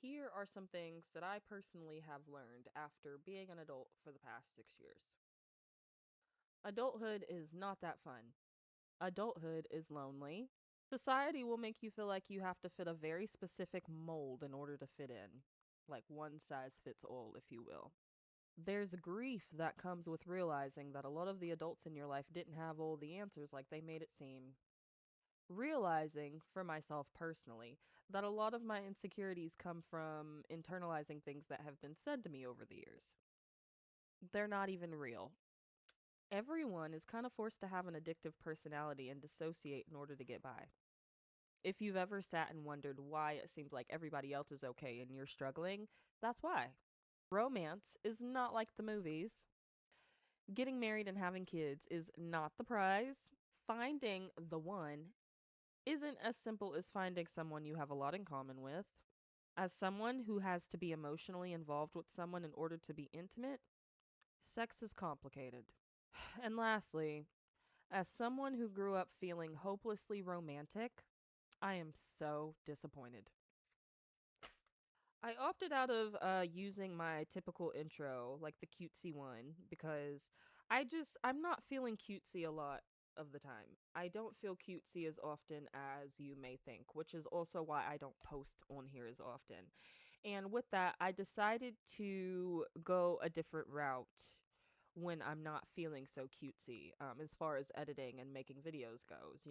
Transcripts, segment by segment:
Here are some things that I personally have learned after being an adult for the past 6 years. Adulthood is not that fun. Adulthood is lonely. Society will make you feel like you have to fit a very specific mold in order to fit in, like one size fits all, if you will. There's grief that comes with realizing that a lot of the adults in your life didn't have all the answers like they made it seem. Realizing, for myself personally, that a lot of my insecurities come from internalizing things that have been said to me over the years. They're not even real. Everyone is kind of forced to have an addictive personality and dissociate in order to get by. If you've ever sat and wondered why it seems like everybody else is okay and you're struggling, that's why. Romance is not like the movies. Getting married and having kids is not the prize. Finding the one isn't as simple as finding someone you have a lot in common with. As someone who has to be emotionally involved with someone in order to be intimate, sex is complicated. And lastly, as someone who grew up feeling hopelessly romantic, I am so disappointed. I opted out of using my typical intro, like the cutesy one, because I'm not feeling cutesy a lot of the time. I don't feel cutesy as often as you may think, which is also why I don't post on here as often. And with that, I decided to go a different route when I'm not feeling so cutesy, as far as editing and making videos goes,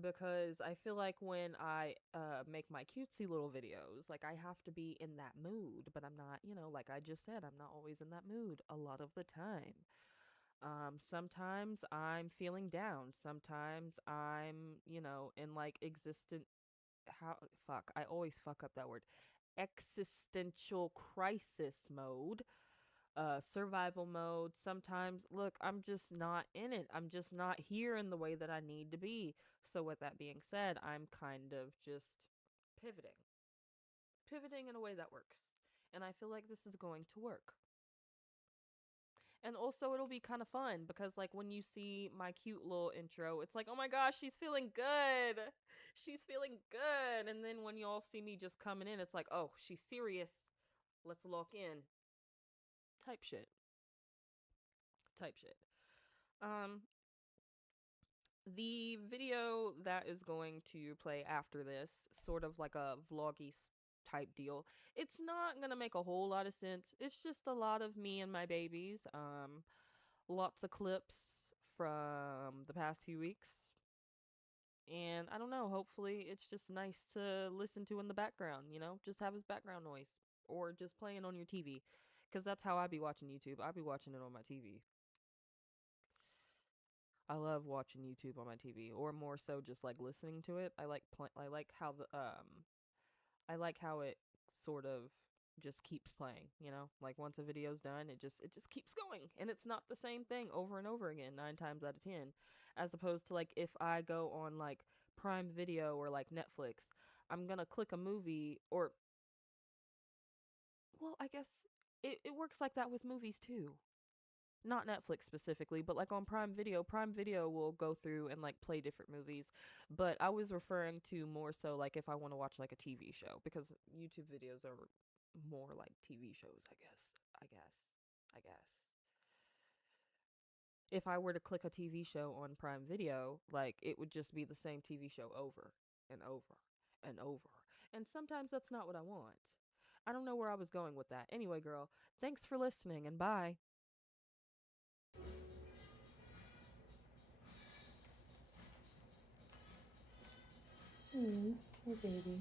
because I feel like when I make my cutesy little videos, like I have to be in that mood, but I'm not, like I just said, I'm not always in that mood a lot of the time. Sometimes I'm feeling down. Sometimes I'm, in like existent how fuck, I always fuck up that word. Existential crisis mode, survival mode. Sometimes, look, I'm just not in it. I'm just not here in the way that I need to be. So with that being said, I'm kind of just pivoting. Pivoting in a way that works. And I feel like this is going to work. And also, it'll be kind of fun because, like, when you see my cute little intro, it's like, oh my gosh, she's feeling good. She's feeling good. And then when you all see me just coming in, it's like, oh, she's serious. Let's lock in. Type shit. Type shit. Um, the video that is going to play after this, sort of like a vloggy type deal, it's not gonna make a whole lot of sense. It's just a lot of me and my babies. Lots of clips from the past few weeks. And I don't know, hopefully it's just nice to listen to in the background, just have his background noise or just playing on your TV. Because that's how I be watching YouTube. I be watching it on my TV. I love watching YouTube on my TV, or more so just like listening to it. I like how I like how it sort of just keeps playing, Like once a video's done, it just keeps going, and it's not the same thing over and over again 9 times out of 10. As opposed to like if I go on like Prime Video or like Netflix, I'm going to click a movie or well, I guess it works like that with movies too. Not Netflix specifically, but like on Prime Video will go through and like play different movies. But I was referring to more so like if I want to watch like a TV show, because YouTube videos are more like TV shows, I guess. I guess. If I were to click a TV show on Prime Video, like it would just be the same TV show over and over and over. And sometimes that's not what I want. I don't know where I was going with that. Anyway, girl, thanks for listening and bye. Hey, baby.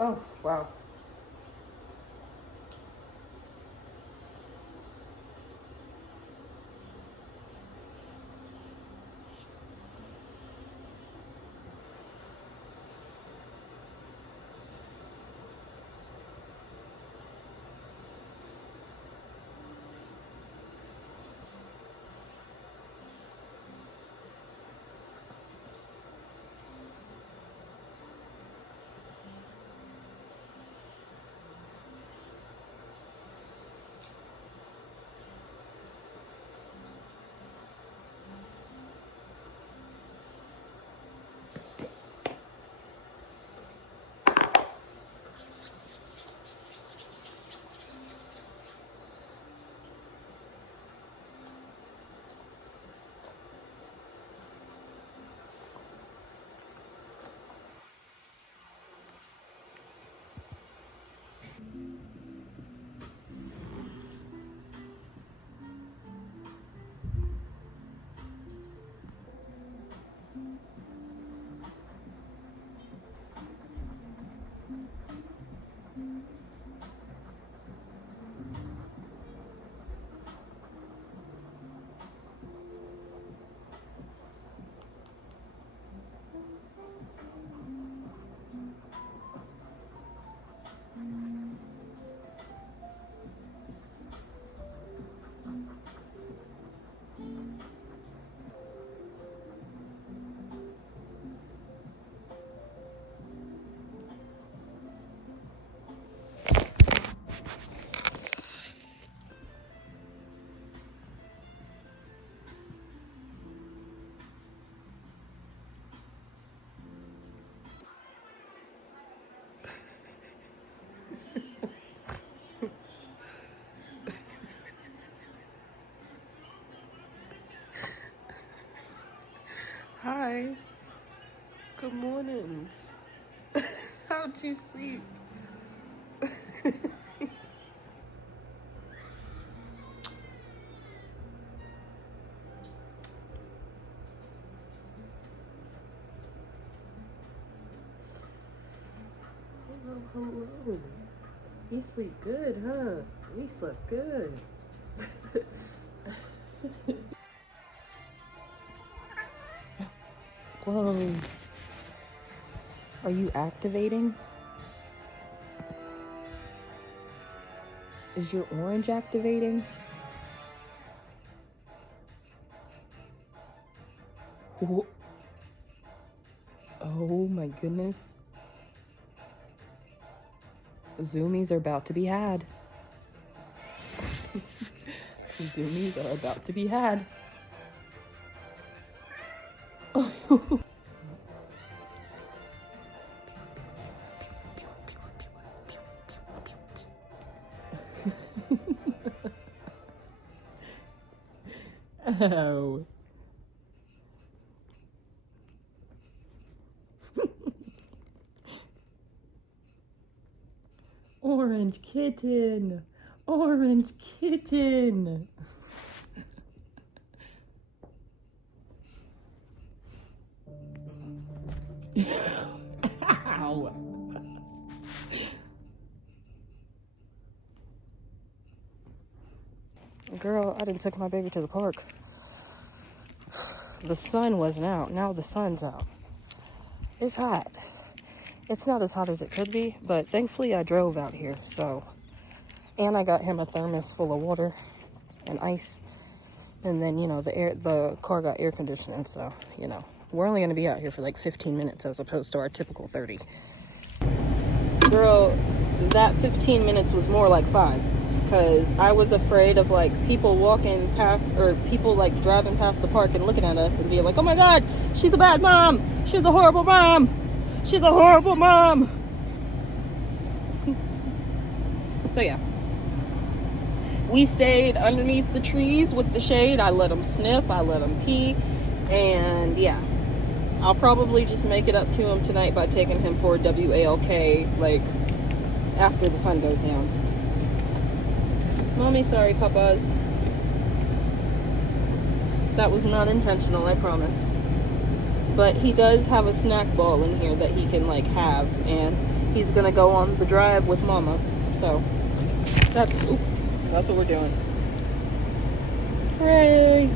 Oh, wow. Hi. Good mornings. How'd you sleep? Hello, hello. You sleep good, huh? We slept good. Whoa. Are you activating? Is your orange activating? Whoa. Oh my goodness. Zoomies are about to be had. Zoomies are about to be had. Oh. Orange kitten. Orange kitten. Ow. Girl, I didn't take my baby to the park. The sun wasn't out. Now the sun's out. It's hot. It's not as hot as it could be, but thankfully I drove out here, so. And I got him a thermos full of water and ice. And then, the car got air conditioning, so, we're only going to be out here for like 15 minutes as opposed to our typical 30. Girl, that 15 minutes was more like 5, because I was afraid of like people walking past, or people like driving past the park and looking at us and being like, oh my God, she's a bad mom. She's a horrible mom. She's a horrible mom. So yeah. We stayed underneath the trees with the shade. I let him sniff. I let him pee. And yeah, I'll probably just make it up to him tonight by taking him for WALK, like, after the sun goes down. Mommy, sorry, Papas. That was not intentional, I promise. But he does have a snack ball in here that he can, like, have. And he's gonna go on the drive with Mama. So that's what we're doing. Hooray!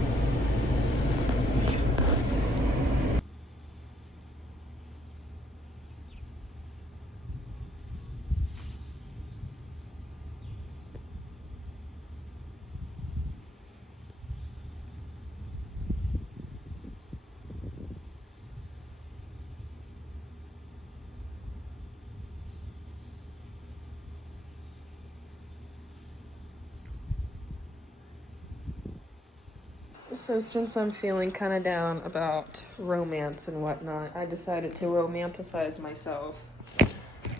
So since I'm feeling kind of down about romance and whatnot, I decided to romanticize myself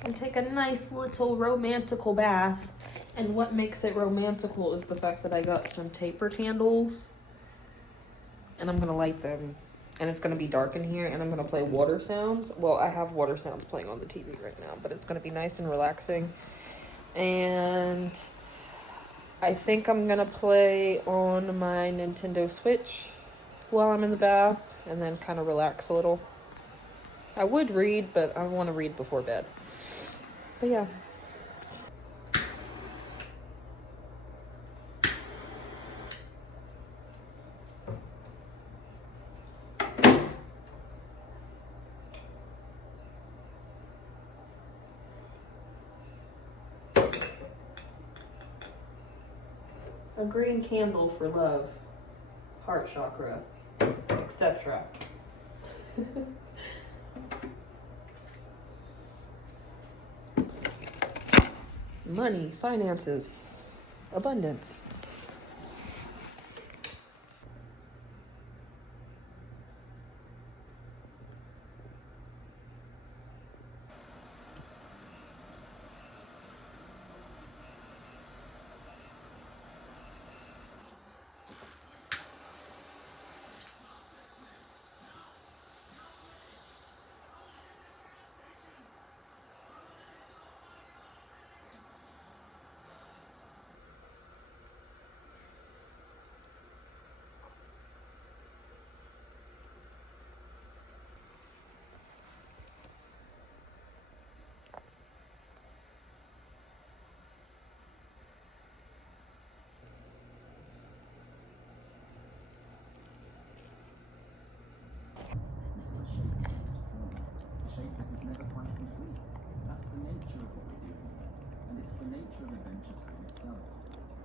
and take a nice little romantical bath. And what makes it romantical is the fact that I got some taper candles and I'm gonna light them. And it's gonna be dark in here and I'm gonna play water sounds. Well, I have water sounds playing on the TV right now, but it's gonna be nice and relaxing. And I think I'm gonna play on my Nintendo Switch while I'm in the bath and then kind of relax a little. I would read, but I want to read before bed. But yeah. A green candle for love, heart chakra, etc. Money, finances, abundance.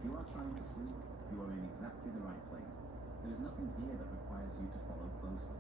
You are trying to sleep. You are in exactly the right place. There is nothing here that requires you to follow closely.